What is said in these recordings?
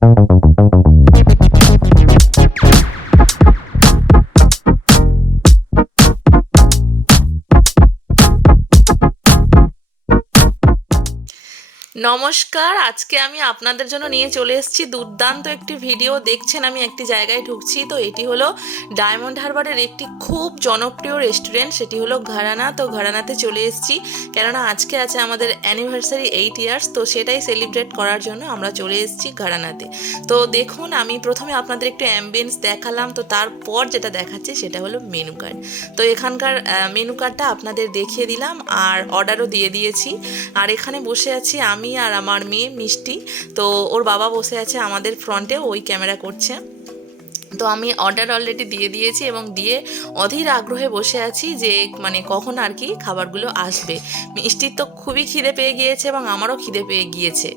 Thank you. নমস্কার, আজকে আমি আপনাদের জন্য নিয়ে চলে এসেছি দুর্দান্ত একটি ভিডিও। দেখছেন আমি একটি জায়গায় ঢুকছি, তো এটি হলো ডায়মন্ড হারবারের একটি খুব জনপ্রিয় রেস্টুরেন্ট, সেটি হলো ঘরানা। তো ঘরানাতে চলে এসেছি, কেননা আজকে আছে আমাদের অ্যানিভার্সারি এইট ইয়ার্স তো সেটাই সেলিব্রেট করার জন্য আমরা চলে এসেছি ঘরানাতে। তো দেখুন, আমি প্রথমে আপনাদের একটু অ্যাম্বিয়েন্স দেখালাম, তো তারপর যেটা দেখাচ্ছি সেটা হলো মেনু কার্ড তো এখানকার মেনু কার্ডটা আপনাদের দেখিয়ে দিলাম, আর অর্ডারও দিয়ে দিয়েছি। আর এখানে বসে আছি আমি আর আমার মেয়ে মিষ্টি। তো ওর বাবা বসে আছে আমাদের ফ্রন্টে ওই ক্যামেরা করছে। তো আমি অর্ডার অলরেডি দিয়ে দিয়েছি এবং দিয়ে অধীর আগ্রহে বসে আছি যে মানে কখন আর কি খাবারগুলো আসবে। মিষ্টির তো খুবই খিদে পেয়ে গিয়েছে এবং আমারও খিদে পেয়ে গিয়েছে।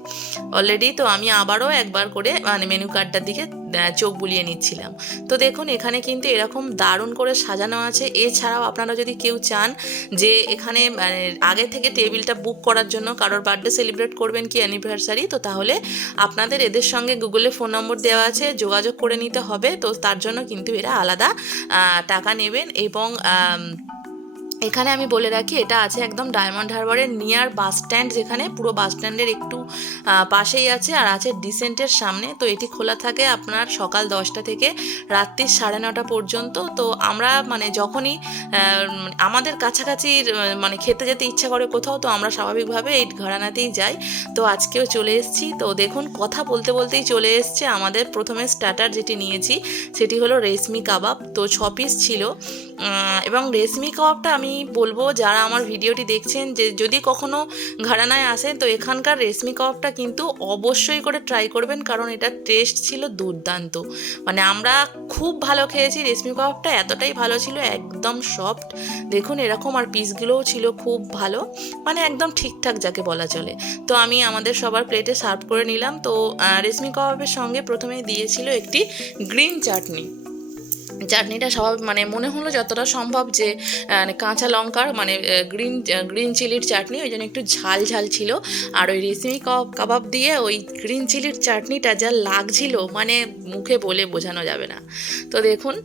অলরেডি তো আমি আবারও একবার করে মানে মেনু কার্ডটার দিকে চোখ বুলিয়ে নিচ্ছিলাম। তো দেখুন, এখানে কিন্তু এরকম দারুণ করে সাজানো আছে। এছাড়াও আপনারা যদি কেউ চান যে এখানে মানে আগে থেকে টেবিলটা বুক করার জন্য কারোর বার্থডে সেলিব্রেট করবেন কি অ্যানিভার্সারি, তো তাহলে আপনাদের এদের সঙ্গে গুগলে ফোন নম্বর দেওয়া আছে, যোগাযোগ করে নিতে হবে। তো তার জন্য কিন্তু এরা আলাদা টাকা নেবেন এবং এখানে আমি বলে রাখি, এটা আছে একদম ডায়মন্ড হারবারের নিয়ার বাস স্ট্যান্ড যেখানে পুরো বাস স্ট্যান্ডের একটু পাশেই আছে আর আছে ডিসেন্টের সামনে। তো এটি খোলা থাকে আপনার সকাল দশটা থেকে রাত্রি সাড়ে নটা পর্যন্ত। তো আমরা মানে যখনই আমাদের কাছাকাছি মানে খেতে যেতে ইচ্ছা করে কোথাও, তো আমরা স্বাভাবিকভাবে এই ঘরানাতেই যাই। তো আজকেও চলে এসেছি। তো দেখুন, কথা বলতে বলতেই চলে এসছে আমাদের প্রথমে স্টার্টার যেটি নিয়েছি, সেটি হলো রেশমি কাবাব। তো ছ পিস ছিল। এবং রেশমি কাবাবটা আমি বলব, যারা আমার ভিডিওটি দেখছেন, যে যদি কখনো ঘরানায় আসেন, তো এখানকার রেশমি কাবাবটা কিন্তু অবশ্যই করে ট্রাই করবেন, কারণ এটা টেস্ট ছিল দুর্দান্ত। মানে আমরা খুব ভালো খেয়েছি রেশমি কাবাবটা, এতটাই ভালো ছিল, একদম সফট দেখুন, এরকম আর পিসগুলোও ছিল খুব ভালো। মানে একদম ঠিকঠাক যাকে বলা চলে। তো আমি আমাদের সবার প্লেটে সার্ভ করে নিলাম। তো রেশমি কাবাবের সঙ্গে প্রথমে দিয়েছিল একটি গ্রিন চাটনি চাটনিটা স্বভাব মানে মনে হলো যতটা সম্ভব যে মানে কাঁচা লঙ্কার মানে গ্রিন গ্রিন চিলির চাটনি, ওই জন্য একটু ঝাল ঝাল ছিল। আর ওই রেশমি কাবাব দিয়ে ওই গ্রিন চিলির চাটনিটা যা লাগছিল মানে মুখে বলে বোঝানো যাবে না। তো দেখুন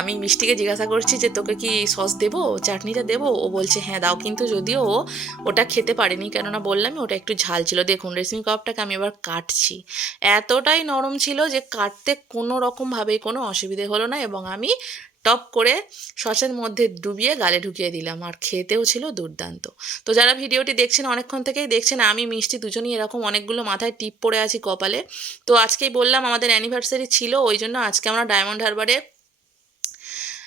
আমি মিষ্টিকে জিজ্ঞাসা করছি যে, তোকে কি সস দেবো? চাটনিটা দেবো? ও বলছে হ্যাঁ দাও। কিন্তু যদিও ও ওটা খেতে পারেনি, কেননা বললাম ওটা একটু ঝাল ছিল। দেখুন, রেশমি কাবাবটাকে আমি এবার কাটছি। এতটাই নরম ছিল যে, কাটতে কোনো রকমভাবেই কোনো অসুবিধে হলো না এবং আমি টপ করে সসের মধ্যে ডুবিয়ে গালে ঢুকিয়ে দিলাম আর খেতেও ছিল দুর্দান্ত। তো যারা ভিডিওটি দেখছেন, অনেকক্ষণ থেকেই দেখছেন, আমি, মিষ্টি দুজনই এরকম অনেকগুলো মাথায় টিপ পড়ে আছি কপালে। তো আজকেই বললাম আমাদের অ্যানিভার্সারি ছিল, ওই জন্য আজকে আমরা ডায়মন্ড হারবারে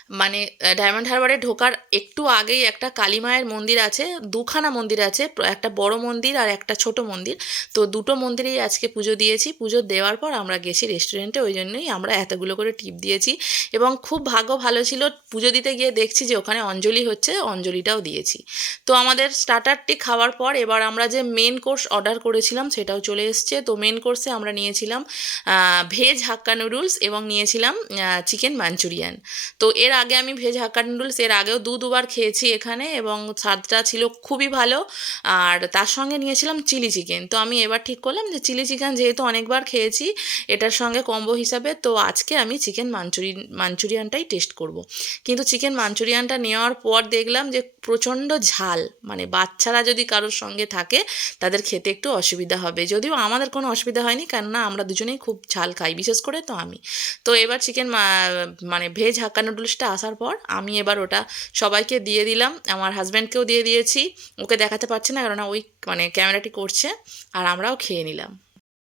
মানে ডায়মন্ড হারবারে ঢোকার একটু আগেই একটা কালী মায়ের মন্দির আছে, দুখানা মন্দির আছে একটা বড় মন্দির আর একটা ছোট মন্দির। তো দুটো মন্দিরেই আজকে পুজো দিয়েছি। পুজো দেওয়ার পর আমরা গেছি রেস্টুরেন্টে ওই জন্যই আমরা এতগুলো করে টিপ দিয়েছি। এবং খুব ভাগ্য ভালো ছিল, পুজো দিতে গিয়ে দেখছি যে ওখানে অঞ্জলি হচ্ছে, অঞ্জলিটাও দিয়েছি। তো আমাদের স্টার্টারটি খাওয়ার পর এবার আমরা যে মেন কোর্স অর্ডার করেছিলাম, সেটাও চলে এসছে। তো মেন কোর্সে আমরা নিয়েছিলাম ভেজ হাক্কা নুডলস এবং নিয়েছিলাম চিকেন মাঞ্চুরিয়ান তো এর আগে আমি ভেজ হাক্কা নুডলস এর আগেও দু দুবার খেয়েছি এখানে এবং স্বাদটা ছিল খুবই ভালো। আর তার সঙ্গে নিয়েছিলাম চিলি চিকেন তো আমি এবার ঠিক করলাম যে চিলি চিকেন যেহেতু অনেকবার খেয়েছি, এটার সঙ্গে কম্বো হিসাবে তো আজকে আমি চিকেন মাঞ্চুরি মাঞ্চুরিয়ানটাই টেস্ট করব। কিন্তু চিকেন মাঞ্চুরিয়ানটা নেওয়ার পর দেখলাম যে প্রচণ্ড ঝাল মানে বাচ্চারা যদি কারোর সঙ্গে থাকে তাদের খেতে একটু অসুবিধা হবে। যদিও আমাদের কোনো অসুবিধা হয়নি, কেননা আমরা দুজনেই খুব ঝাল খাই, বিশেষ করে তো আমি। তো এবার চিকেন মানে ভেজ হাক্কা নুডলসটা আসার পর আমি এবার ওটা সবাইকে দিয়ে দিলাম। আমার হাজব্যান্ডকেও দিয়ে দিয়েছি। ওকে দেখাতে পারছে না কেননা ওই মানে ক্যামেরাটি করছে। আর আমরাও খেয়ে নিলাম।